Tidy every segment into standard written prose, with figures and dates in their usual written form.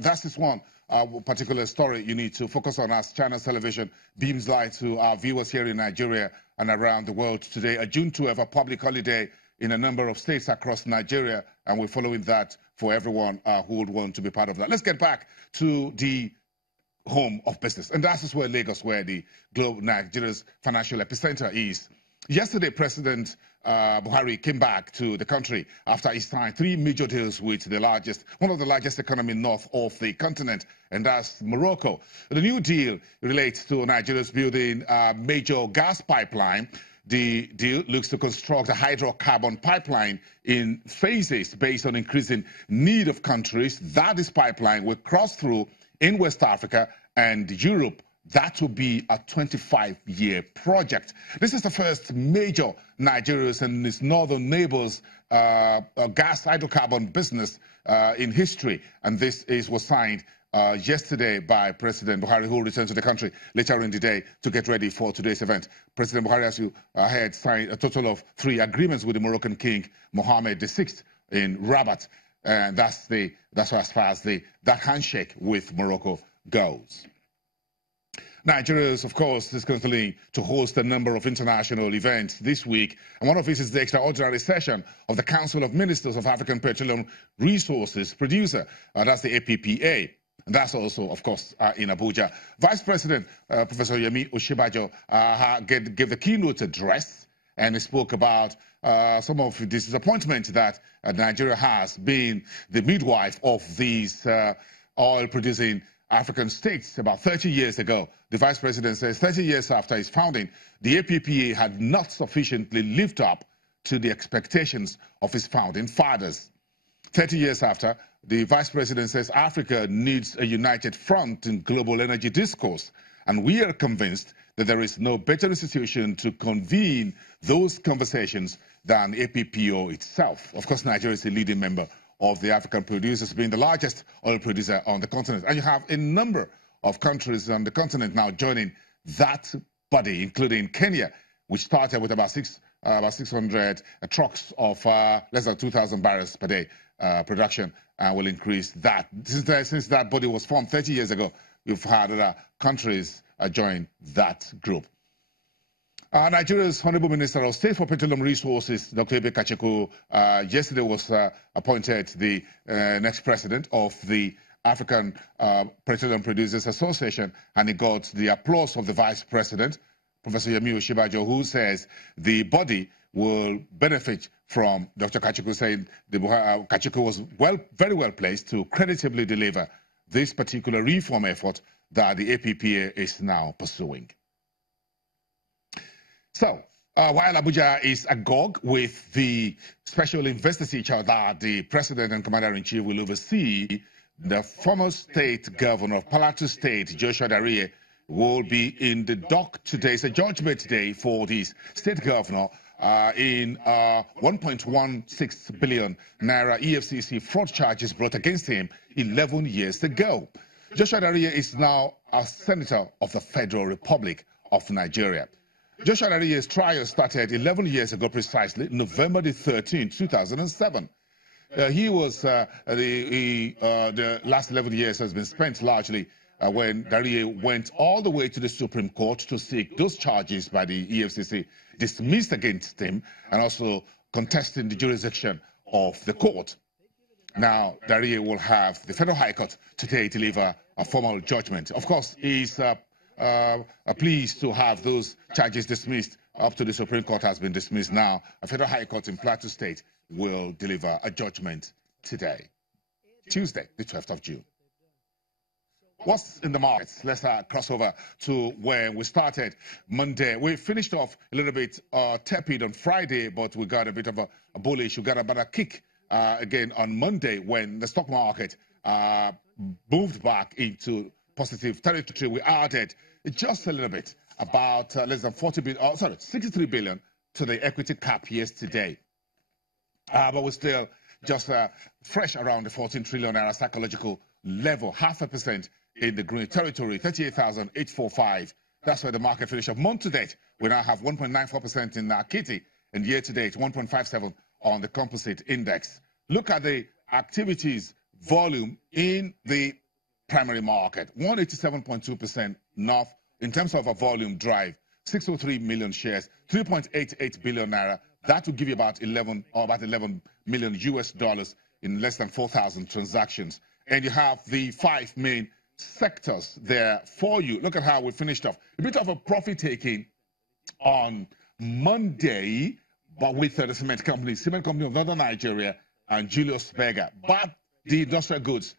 That's this one particular story you need to focus on as Channel Television beams light to our viewers here in Nigeria and around the world today. A June 12th, a public holiday in a number of states across Nigeria, and we're following that for everyone who would want to be part of that. Let's get back to the home of business, and that's where Lagos, where the globe, Nigeria's financial epicenter is. Yesterday, President Buhari came back to the country after he signed 3 major deals with one of the largest economies north of the continent, and that's Morocco. The new deal relates to Nigeria's building a major gas pipeline. The deal looks to construct a hydrocarbon pipeline in phases based on increasing need of countries that this pipeline will cross through in West Africa and Europe. That will be a 25-year project. This is the first major Nigeria's and its northern neighbors gas hydrocarbon business in history, and this was signed yesterday by President Buhari, who will return to the country later in the day to get ready for today's event. President Buhari, as you heard, signed a total of 3 agreements with the Moroccan King Mohammed VI in Rabat, and that's as far as that handshake with Morocco goes. Nigeria, of course, is continuing to host a number of international events this week, and one of these is the extraordinary session of the Council of Ministers of African Petroleum Resources Producer. That's the APPA. And that's also, of course, in Abuja. Vice President Professor Yemi Osinbajo gave the keynote address, and he spoke about some of the disappointment that Nigeria has been the midwife of these oil-producing African states. About 30 years ago, the Vice President says 30 years after its founding, the APPA had not sufficiently lived up to the expectations of its founding fathers. 30 years after, the Vice President says Africa needs a united front in global energy discourse, and we are convinced that there is no better institution to convene those conversations than APPO itself. Of course, Nigeria is a leading member of the African producers, being the largest oil producer on the continent. And you have a number of countries on the continent now joining that body, including Kenya, which started with about 600 trucks of less than 2,000 barrels per day production, and will increase that. Since that body was formed 30 years ago, we've had other countries join that group. Nigeria's Honorable Minister of State for Petroleum Resources, Dr. Pt.2, yesterday was appointed the next president of the African Petroleum Producers Association, and he got the applause of the Vice President, Professor Yemi Osinbajo, who says the body will benefit from Dr. Kachuku, saying Kachuku was very well placed to creditably deliver this particular reform effort that the APPA is now pursuing. So, while Abuja is agog with the special investiture that the President and Commander-in-Chief will oversee, the former state governor of Pt.2 State, Joshua Dariye, will be in the dock today. It's a judgment day for the state governor in 1.16 billion naira EFCC fraud charges brought against him 11 years ago. Joshua Dariye is now a senator of the Federal Republic of Nigeria. Joshua Dariye's trial started 11 years ago precisely, November the 13th, 2007. The last 11 years has been spent largely when Dariye went all the way to the Supreme Court to seek those charges by the EFCC dismissed against him, and also contesting the jurisdiction of the court. Now, Dariye will have the Federal High Court today deliver a formal judgment. Of course, he's pleased to have those charges dismissed. Up to the Supreme Court has been dismissed now. A Federal High Court in Pt.2 State will deliver a judgment today, Tuesday, the 12th of June. What's in the markets? Let's cross over to where we started Monday. We finished off a little bit tepid on Friday, but we got a bit of a bullish. We got about a kick again on Monday when the stock market moved back into positive territory. We added just a little bit, about less than 63 billion to the equity cap yesterday. But we're still just fresh around the 14 trillion naira psychological level, 0.5% in the green territory, 38,845. That's where the market finished up. Month to date, we now have 1.94% in Kitty, and year to date, 1.57 on the composite index. Look at the activities volume in the primary market, 187.2% north in terms of a volume drive, 603 million shares, 3.88 billion naira. That would give you about 11 million US dollars in less than 4,000 transactions. And you have the 5 main sectors there for you. Look at how we finished off. A bit of a profit taking on Monday, but with the cement company of Northern Nigeria and Julius Berger. But the industrial goods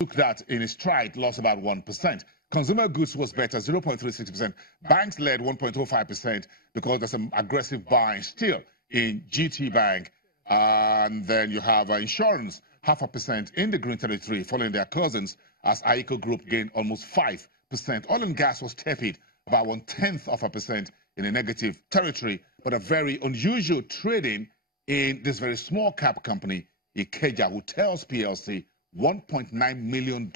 took that in its stride, lost about 1%. Consumer goods was better, 0.36%. Banks led 1.05% because there's some aggressive buying still in GT Bank. And then you have insurance, 0.5% in the green territory, following their cousins as AICO Group gained almost 5%. Oil and gas was tepid, about 0.1% in a negative territory, but a very unusual trading in this very small cap company, Ikeja Hotels PLC, $1.9 million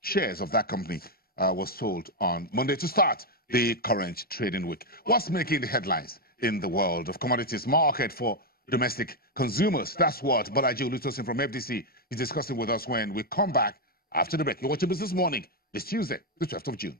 shares of that company was sold on Monday to start the current trading week. What's making the headlines in the world of commodities market for domestic consumers? That's what Bolaji Olutosin from FDC is discussing with us when we come back after the break. You're watching Business Morning this Tuesday, the 12th of June.